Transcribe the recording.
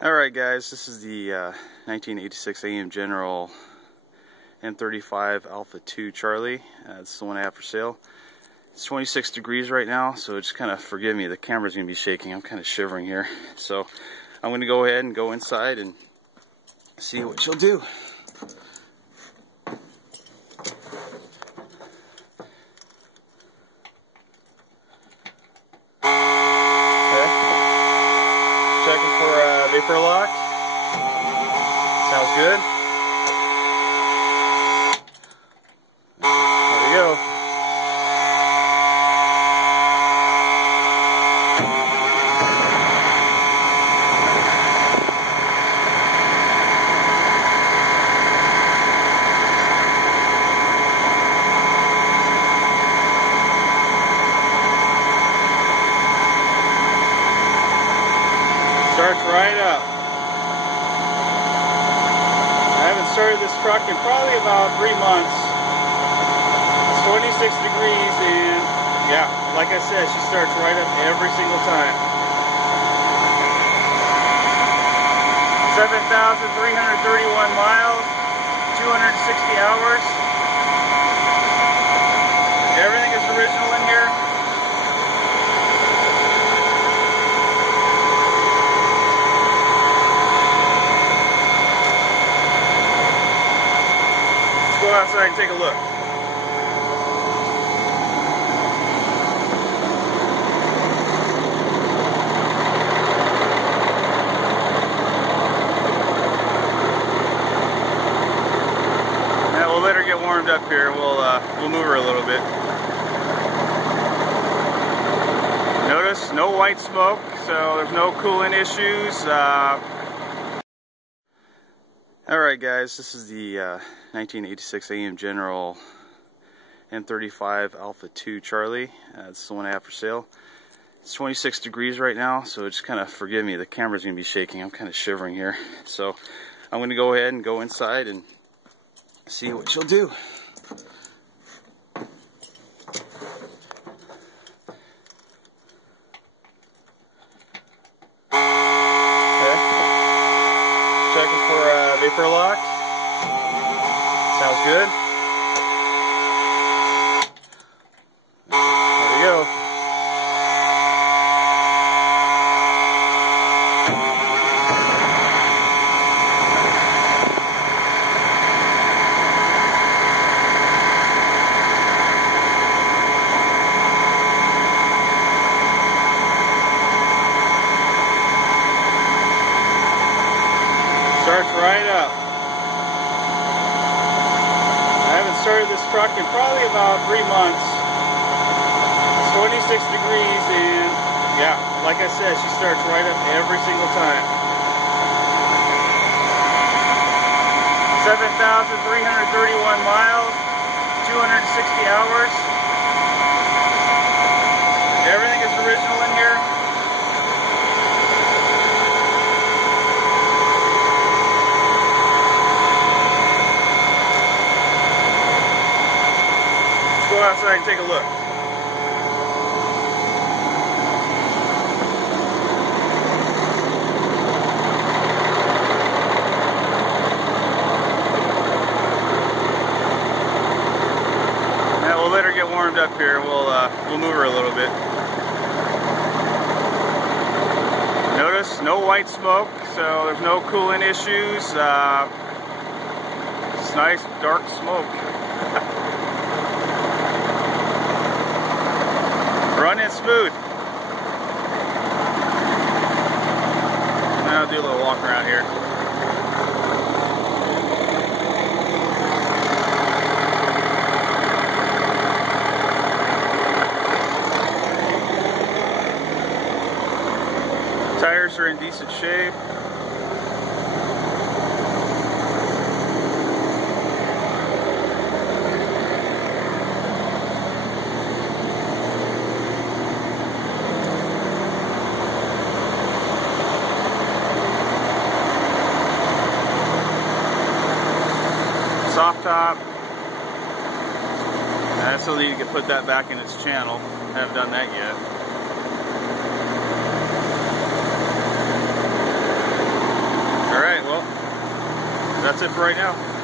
Alright guys, this is the 1986 Am General M35A2C Charlie. It's the one I have for sale. It's 26 degrees right now, so just kind of forgive me, the camera's going to be shaking. I'm kind of shivering here. So I'm going to go ahead and go inside and see what she'll do. Checking for vapor lock. Sounds good. There we go. Starts right up. I haven't started this truck in probably about 3 months. It's 26 degrees and yeah, like I said, she starts right up every single time. 7,331 miles, 260 hours. Everything is original in here. Go outside and take a look. Now we'll let her get warmed up here. We'll move her a little bit. Notice no white smoke, so there's no coolant issues. Alright guys, this is the 1986 Am General M35A2C Charlie. It's the one I have for sale. It's 26 degrees right now, so just kind of forgive me, the camera's going to be shaking. I'm kind of shivering here. So I'm going to go ahead and go inside and see what she'll do. Checking for vapor lock. Sounds good. There we go. Starts right up. I haven't started this truck in probably about 3 months. It's 26 degrees and yeah, like I said, she starts right up every single time. 7,331 miles, 260 hours. Everything is original in here. Go outside and take a look. Now we'll let her get warmed up here. We'll move her a little bit. Notice no white smoke, so there's no coolant issues. It's nice dark smoke. Running smooth. Now I'll do a little walk around here. Tires are in decent shape. Soft top. I still need to put that back in its channel. I haven't done that yet. that's it for right now.